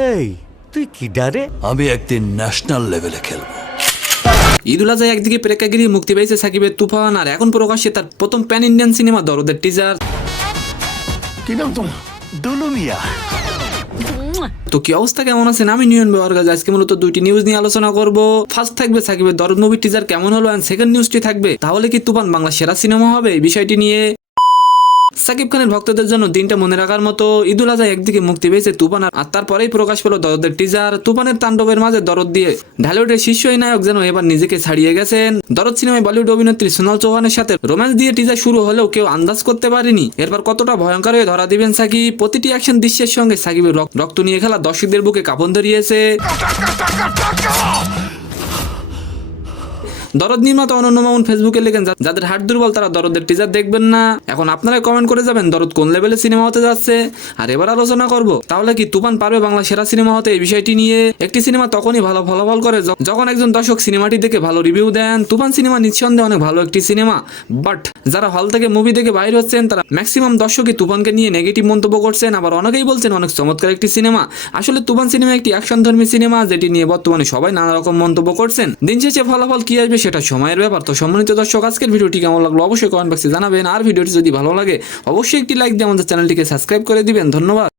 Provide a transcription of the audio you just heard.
এই তুই কি ডারে? আমি একদিন ন্যাশনাল লেভেলে খেলবো। ঈদুল আজহা একদিকে প্রেক্ষাগৃহে মুক্তি পেয়েছে সাকিবের তুফান, আর এখন প্রকাশ্যে তার প্রথম প্যান ইন্ডিয়ান সিনেমা দরদের টিজার। কি নাম তোমার? দুলু মিয়া। তো কি অবস্থা, কেমন আছেন? আমি নিয়ন ব্যবহার কাজ। আজকে মূলত দুইটি নিউজ নিয়ে আলোচনা করব। ফার্স্ট থাকবে সাকিবের দরদ মুভির টিজার কেমন হলো, এন্ড সেকেন্ড নিউজটি থাকবে তাহলে কি তুফান বাংলা সেরা সিনেমা হবে, এই বিষয়টি নিয়ে। সাকিব খানের ভক্তদের জন্য দিনটা মনে রাখার মতো। ঈদুল আজহা একদিকে মুক্তি পেয়েছে তুফান, আর তারপরেই প্রকাশ পেল দরদের টিজার। তুফানের তাণ্ডবের মাঝে দরদ দিয়ে ঢালিউডের শীর্ষ এই নায়ক যেন এবার নিজেকে ছাড়িয়ে গেছেন। দরদ সিনেমায় বলিউড অভিনেত্রী সোনাল চৌহানের সাথে রোম্যান্স দিয়ে টিজার শুরু হলেও কেউ আন্দাজ করতে পারেনি এরপর কতটা ভয়ঙ্কর হয়ে ধরা দিবেন সাকিব। প্রতিটি অ্যাকশন দৃশ্যের সঙ্গে সাকিবের রক্ত নিয়ে খেলা দর্শকদের বুকে কাঁপন ধরিয়েছে। দরদ নির্মাতা অনন্য মামুন ফেসবুকে লেখেন, যাদের হার্ট দুর্বল তারা দরদের টিজার দেখবেন না। এখন আপনারা কমেন্ট করে যাবেন দরদ কোন লেভেলে সিনেমা হতে যাচ্ছে। আর এবার আলোচনা করব তাহলে কি তুফান পারবে বাংলা সেরা সিনেমা হতে, এই বিষয়টি নিয়ে। একটি সিনেমা তখনই ভালো ফলাফল করে যখন একজন দর্শক সিনেমাটি দেখে ভালো রিভিউ দেন। তুফান সিনেমা নিঃসন্দেহে অনেক ভালো একটি সিনেমা, বাট যারা হল থেকে মুভি দেখে বাইর হচ্ছেন তারা ম্যাক্সিমাম দর্শকই তুফানকে নিয়ে নেগেটিভ মন্তব্য করছেন। আবার অনেকেই বলছেন অনেক চমৎকার একটি সিনেমা। আসলে তুফান সিনেমা একটি অ্যাকশন ধর্মী সিনেমা, যেটি নিয়ে বর্তমানে সবাই নানা রকম মন্তব্য করছেন। দিন শেষে ফলাফল কি আসবে সেটা সময়ের ব্যাপার। তো সম্মানিত দর্শক, আজকের ভিডিওটি কেমন লাগলো অবশ্যই কমেন্ট বক্সে জানাবেন। আর ভিডিওটি যদি ভালো লাগে অবশ্যই একটি লাইক দিয়ে আমাদের চ্যানেলটিকে সাবস্ক্রাইব করে দিবেন। ধন্যবাদ।